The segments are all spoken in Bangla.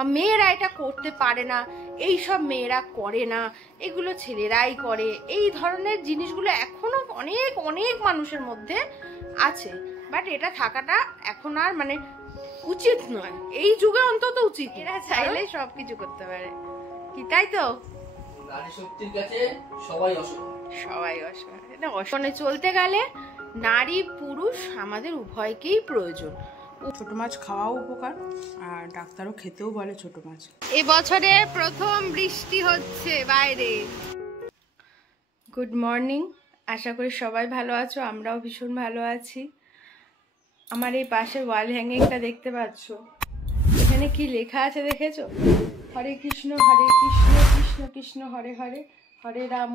মেয়েরা এটা করতে পারে না, এই সব মেয়েরা করে না, এগুলো ছেলেরাই করে, এই ধরনের জিনিসগুলো এখনো অনেক অনেক মানুষের মধ্যে আছে। বাট এটা থাকাটা এখন আর মানে উচিত নয়, এই যুগে অন্তত উচিত। এরা চাইলে সবকিছু করতে পারে, কি তাই তো? নারী শক্তির কাছে সবাই অসহায়, সবাই অসহায়। এটা অসহায় চলতে গেলে নারী পুরুষ আমাদের উভয়কেই প্রয়োজন। ছোট মাছ খাওয়াও উপকার, আর ডাক্তারও খেতেও বলে ছোট মাছ। এবছরে প্রথম বৃষ্টি হচ্ছে বাইরে। গুড মর্নিং, আশা করি সবাই ভালো আছো, আমরাও ভীষণ ভালো আছি। আমার এই পাশে ওয়াল হ্যাঙ্গিংটা দেখতে পাচ্ছ, এখানে কি লেখা আছে দেখেছো? হরে কৃষ্ণ কৃষ্ণ কৃষ্ণ হরে হরে, হরে রাম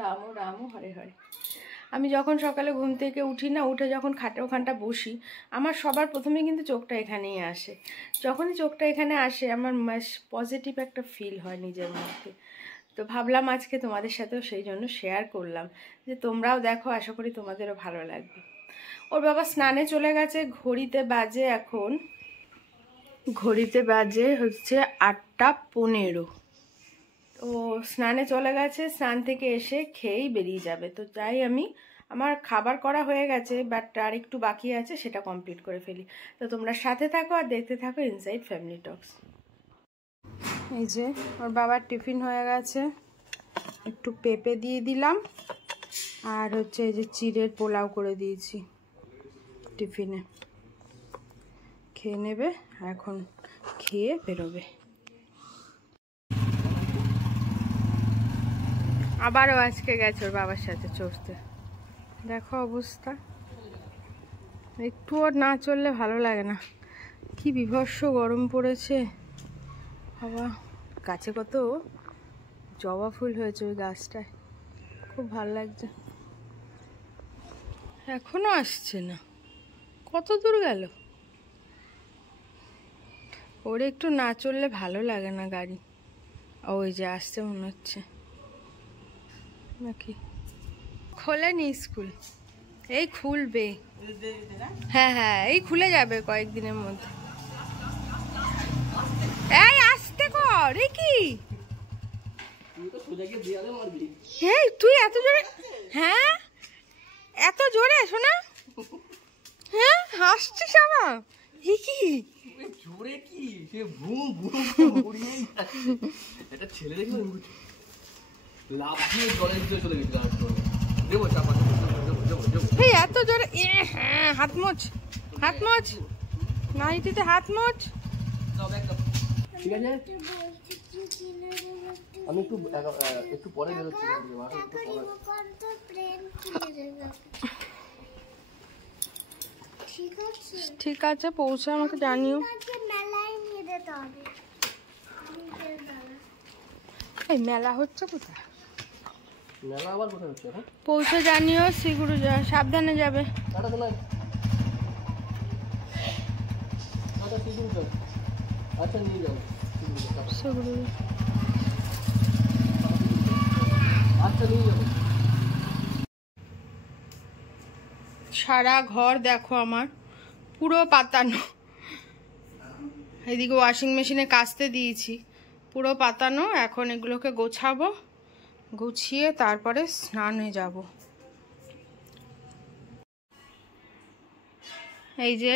রাম রাম হরে হরে। আমি যখন সকালে ঘুম থেকে উঠি না, উঠে যখন খাটে ওখানটা বসি, আমার সবার প্রথমে কিন্তু চোখটা এখানেই আসে। যখনই চোখটা এখানে আসে আমার পজিটিভ একটা ফিল হয় নিজের মধ্যে। তো ভাবলাম আজকে তোমাদের সাথেও সেই জন্য শেয়ার করলাম, যে তোমরাও দেখো, আশা করি তোমাদেরও ভালো লাগবে। ওর বাবা স্নানে চলে গেছে, ঘড়িতে বাজে হচ্ছে 8:15। তো স্নানে চলে গেছে, স্নান থেকে এসে খেয়েই বেরিয়ে যাবে। তো তাই আমার খাবার করা হয়ে গেছে, বাট আর একটু বাকি আছে, সেটা কমপ্লিট করে ফেলি। তো তোমরা সাথে থাকো আর দেখতে থাকো ইনসাইড ফ্যামিলি টক্স। এই যে ওর বাবার টিফিন হয়ে গেছে, একটু পেঁপে দিয়ে দিলাম, আর হচ্ছে এই যে চিড়ের পোলাও করে দিয়েছি টিফিনে। খেয়ে নেবে, এখন খেয়ে বেরোবে। আবারও আজকে গেছে ওর বাবার সাথে চড়তে, দেখো অবস্থা। একটুও না চললে ভালো লাগে না, কি বিভৎস গরম পড়েছে। বাবা, গাছে কত জবা ফুল হয়েছে ওই গাছটায়, খুব ভালো লাগছে। এখনো আসছে না, কত দূর গেল? ওর একটু না চললে ভালো লাগে না গাড়ি। ওই যে আসছে মনে হচ্ছে নাকি। খোলেনি স্কুল, এই খুলবে। হ্যাঁ হ্যাঁ, এই খুলে যাবে কয়েকদিনের মধ্যে। এই আসতে কর, এই কি তুই এত জোরে? হ্যাঁ এত জোরে শোনা? হ্যাঁ হাসছিস আমার, কি জোরে কি সে বুম বুম উড়িয়েই যাচ্ছে। এটা ছেলে দেখে লাভ দিয়ে জলের ভিতরে চলে গেছে। দেবো চাপা, এই এত জোরে? হ্যাঁ, হাত মোচ নাইটিতে হাত মোচ। ঠিক আছে, আমি একটু পরে বেরোচ্ছি। ঠিক আছে, পৌঁছে আমাকে জানিও। এই মেলা হচ্ছে কোথায়? মেলা আবার কোথায় হচ্ছে? পৌঁছে জানিও, শিগুরু সাবধানে যাবে। আচ্ছা নিয়ে যাও, আচ্ছা নিয়ে যাবো। সারা ঘর দেখো আমার পুরো পাতানো, এদিকে ওয়াশিং মেশিনে কাচতে দিয়েছি, পুরো পাতানো। এখন এগুলোকে গোছাবো, গুছিয়ে তারপরে স্নানে যাব। এই যে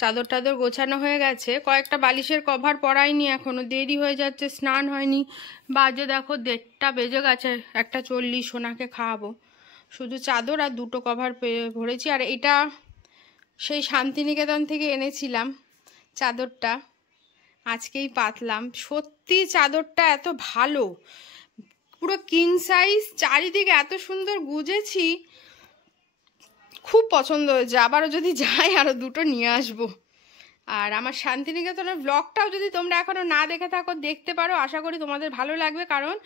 চাদর টাদর গোছানো হয়ে গেছে, কয়েকটা বালিশের কভার পরাইনি, এখনো দেরি হয়ে যাচ্ছে, স্নান হয়নি। বাজে দেখো 1:30 বেজে গেছে, 1:40। সোনাকে খাওয়াবো, শুধু চাদর আর 2টো কভার ভরেছি। আর এটা সেই শান্তিনিকেতন থেকে এনেছিলাম চাদরটা, আজকেই পাতলাম। সত্যি চাদরটা এত ভালো, পুরো কিং সাইজ, চারিদিকে এত সুন্দর গুজেছি, খুব পছন্দ হয়েছে। আবারও যদি যাই আরও 2টো নিয়ে আসবো। আর আমার শান্তিনিকেতনের ব্লগটাও যদি তোমরা এখনও না দেখে থাকো, দেখতে পারো, আশা করি তোমাদের ভালো লাগবে। কারণ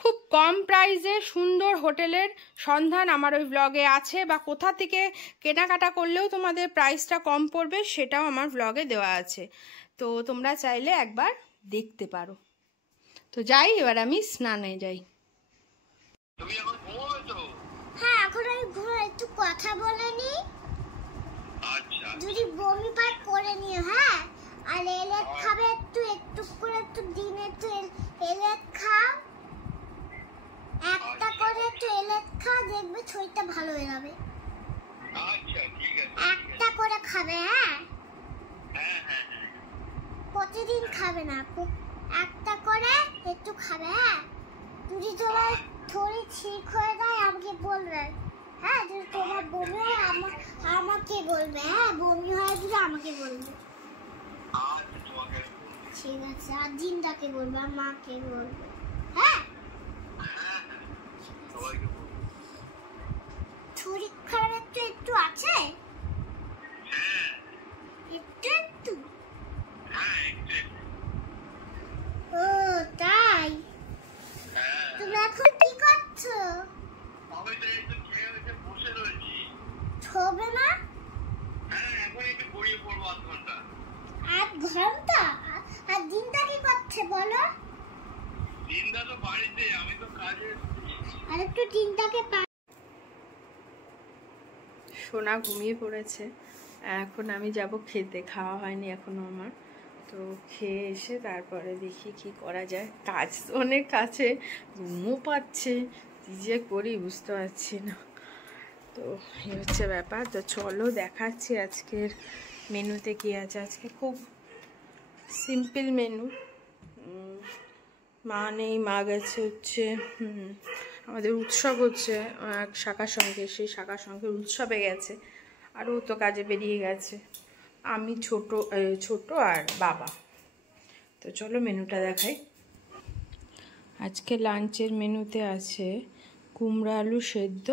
খুব কম প্রাইসে সুন্দর হোটেলের সন্ধান আমার ওই ব্লগে আছে, বা কোথা থেকে কেনাকাটা করলেও তোমাদের প্রাইসটা কম পড়বে সেটাও আমার ব্লগে দেওয়া আছে। তো তোমরা চাইলে একবার দেখতে পারো। তো যাই, এবার আমি স্নানে যাই। হ্যাঁ এখন আমি ঘুরে একটু কথা বলে নি, যদি বমি পাট করে নিও। হ্যাঁ আর এলেট খাবে একটু একটু করে, একটু দিনে একটু এলেট খাও, একটা করে একটু এলেট খাও, দেখবে শরীরটা ভালো হয়ে যাবে। আচ্ছা ঠিক আছে, একটা করে খাবে, হ্যাঁ প্রতিদিন খাবে না, একটা করে একটু খাবে, হ্যাঁ। যদি তোমার শরীর ঠিক হয়ে যায় আমাকে বলবে, হ্যাঁ। যদি তোমার বমি হয় আমাকে বলবে, হ্যাঁ। বমি হয় যদি আমাকে বলবে, আচ্ছা তোমাকে ঠিক আছে। আর দিনটাকে বলবে, আর মাকে বলবে, হ্যাঁ। সবাইকে বলবো। শরীর খারাপ একটু একটু আছে, একটু একটু। হ্যাঁ একটু ও তাই? তুমি এখন কি করছো? আমি তো একটু খেয়ে হয়েছে বসে রয়েছি। হবে না? হ্যাঁ এখন একটু গড়িয়ে পড়বো 8 ঘন্টা। 8 ঘন্টা? আর দিনটা কি করছে বলো? দিনটা তো বাড়িতে, আমি তো কাজে এসেছি। আর একটু দিনটাকে সোনা ঘুমিয়ে পড়েছে, এখন আমি যাব খেতে, খাওয়া হয়নি এখনো আমার। তো খেয়ে এসে তারপরে দেখি কি করা যায়। কাজ তো অনেক আছে, ঘুমও পাচ্ছে, কি যে করি বুঝতে পারছি না। তো এই হচ্ছে ব্যাপার। তো চলো দেখাচ্ছি আজকের মেনুতে কি আছে। আজকে খুব সিম্পল মেনু। মা নেই, মা গেছে হচ্ছে আমাদের উৎসব হচ্ছে এক শাখার সঙ্গে, সেই শাখার সঙ্গে উৎসবে গেছে, আর ও তো কাজে বেরিয়ে গেছে। আমি ছোট আর বাবা। তো চলো মেনুটা দেখাই। আজকে লাঞ্চের মেনুতে আছে কুমড়ো আলু সেদ্ধ,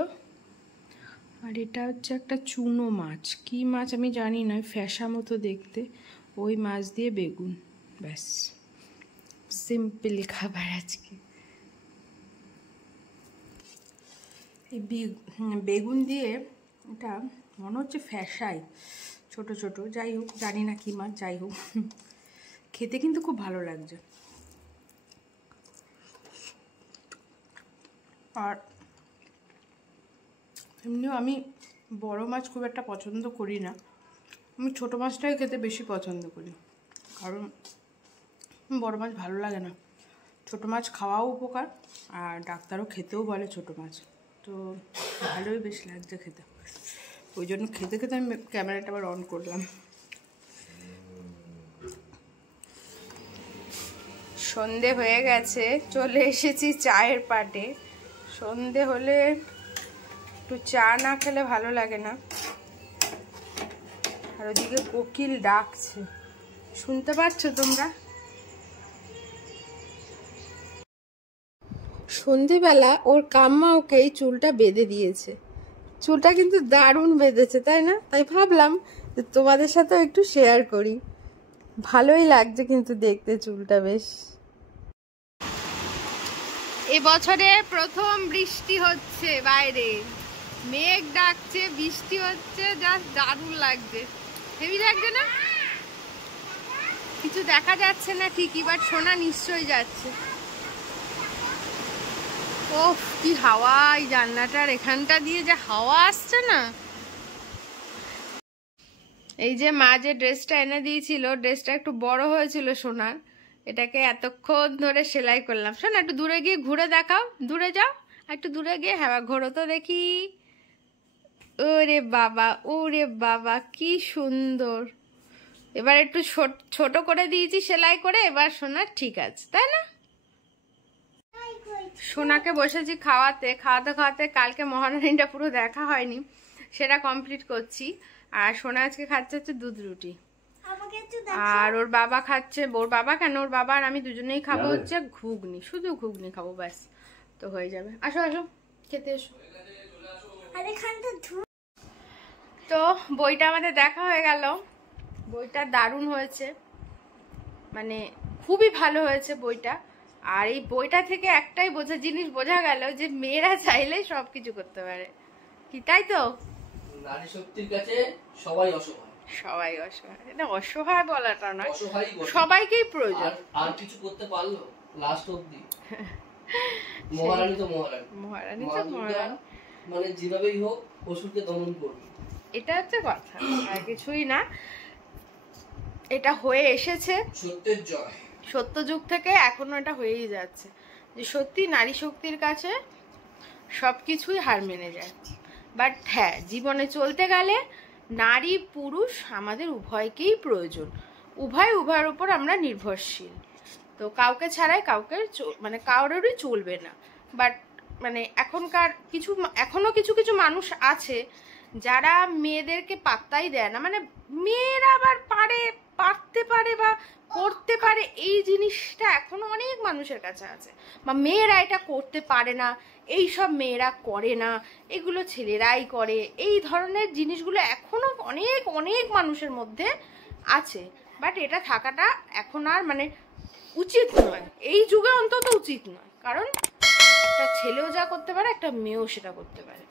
আর এটা হচ্ছে একটা চুনো মাছ, কি মাছ আমি জানি না, ফ্যাসা মতো দেখতে, ওই মাছ দিয়ে বেগুন, ব্যাস সিম্পল খাবার আজকে। এই বেগুন দিয়ে এটা মনে হচ্ছে ফ্যাসাই, ছোট ছোট, যাই হোক জানি না কি মাছ, যাই হোক খেতে কিন্তু খুব ভালো লাগছে। আর এমনিও আমি বড় মাছ খুব একটা পছন্দ করি না, আমি ছোটো মাছটাই খেতে বেশি পছন্দ করি, কারণ বড় মাছ ভালো লাগে না। ছোটো মাছ খাওয়াও উপকার, আর ডাক্তারও খেতেও বলে ছোটো মাছ, তো ভালোই বেশ লাগছে খেতে। ওই জন্য খেতে খেতে আমি ক্যামেরাটা আবার অন করলাম। সন্ধে হয়ে গেছে, চলে এসেছি চায়ের পাটে। সন্ধে হলে একটু চা না খেলে ভালো লাগে না। আর ওদিকে কোকিল ডাকছে, শুনতে পাচ্ছ তোমরা? সন্ধেবেলা ওর কাম্মা ওকে এই চুলটা বেঁধে দিয়েছে, চুলটা কিন্তু দারুণ বেঁধেছে, তাই না? তাই ভাবলাম যে তোমাদের সাথেও একটু শেয়ার করি, ভালোই লাগছে কিন্তু দেখতে চুলটা বেশ। এবছরে প্রথম বৃষ্টি হচ্ছে, বাইরে মেঘ ডাকছে, বৃষ্টি হচ্ছে, জাস্ট দারুণ লাগছে, হেভি লাগছে না? কিছু দেখা যাচ্ছে না ঠিকই, বাট সোনা নিশ্চয়ই যাচ্ছে। ওহ কি হাওয়া, এই জানলাটার এখানটা দিয়ে যে হাওয়া আসছে না। এই যে মা যে ড্রেসটা এনে দিয়েছিল, ড্রেসটা একটু বড় হয়েছিল সোনার, এটাকে এতক্ষণ ধরে সেলাই করলাম। শোনা একটু দূরে গিয়ে ঘুরে দেখাও, দূরে যাও একটু, দূরে গিয়ে হ্যাঁ ঘোরো তো দেখি। ওরে বাবা, ওরে বাবা কি সুন্দর। এবার একটু ছোট করে দিয়েছি সেলাই করে, এবার সোনার ঠিক আছে, তাই না? সোনাকে বসেছি খাওয়াতে খাওয়াতে খাওয়াতে, কালকে মহারানীটা পুরো দেখা হয়নি, সেটা কমপ্লিট করছি। আর সোনা আজকে খাচ্ছে হচ্ছে দুধ রুটি, আর ওর বাবা খাচ্ছে, ওর বাবা কেন, ওর বাবা আর আমি দুজনেই খাবো হচ্ছে ঘুগনি, শুধু ঘুগনি খাবো, ব্যাস তো হয়ে যাবে। আসো আসো খেতে এসো। তো বইটা আমাদের দেখা হয়ে গেল, বইটা দারুণ হয়েছে, মানে খুবই ভালো হয়েছে বইটা। আর এই বইটা থেকে একটাই জিনিস বোঝা গেল যে মেয়েরা চাইলেই সবকিছু করতে পারে, কি তাই তো? নারী শক্তির কাছে সবাই অসহায়, সবাই অসহায়, এটা অসহায় বলাটা নয়, অসহায় সবাইকেই প্রয়োজন। আর কিছু করতে পারলো লাস্ট অবধি? মহারানী তো মহারানী, মহারানী তো মহারানী, মানে যেভাবেই হোক অসুরকে দমন করবে, এটা হচ্ছে কথা, আর কিছুই না। এটা হয়ে এসেছে সত্যের জয়। সত্যযুগ থেকে, এখনো এটা হয়েই যাচ্ছে যে সত্যি নারী শক্তির কাছে সব কিছুই হার মেনে যায়। বাট হ্যাঁ, জীবনে চলতে গেলে নারী পুরুষ আমাদের উভয়কেই প্রয়োজন, উভয়ের উপর আমরা নির্ভরশীল। তো কাউকে ছাড়াই কাউকে মানে কারোরই চলবে না। বাট মানে এখনকার এখনো কিছু কিছু মানুষ আছে যারা মেয়েদেরকে পাত্তাই দেয় না। মানে মেয়েরা আবার পারতে পারে বা করতে পারে, এই জিনিসটা এখনো অনেক মানুষের কাছে আছে। বা মেয়েরা এটা করতে পারে না, এই সব মেয়েরা করে না, এগুলো ছেলেরাই করে, এই ধরনের জিনিসগুলো এখনো অনেক অনেক মানুষের মধ্যে আছে। বাট এটা থাকাটা এখন আর মানে উচিত নয়, এই যুগে অন্তত উচিত নয়। কারণ একটা ছেলেও যা করতে পারে, একটা মেয়েও সেটা করতে পারে।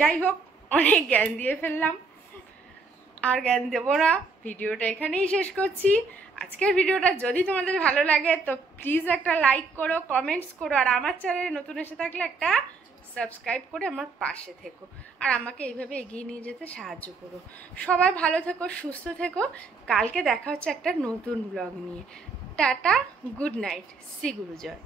যাই হোক, অনেক জ্ঞান দিয়ে ফেললাম, আর জ্ঞান দেবো না, ভিডিওটা এখানেই শেষ করছি। আজকের ভিডিওটা যদি তোমাদের ভালো লাগে তো প্লিজ একটা লাইক করো, কমেন্টস করো, আর আমার চ্যানেলে নতুন এসে থাকলে একটা সাবস্ক্রাইব করে আমার পাশে থেকো, আর আমাকে এইভাবে এগিয়ে নিয়ে যেতে সাহায্য করো। সবাই ভালো থেকো, সুস্থ থেকো। কালকে দেখা হচ্ছে একটা নতুন ব্লগ নিয়ে। Tata, good night, Shri গুরুজয়।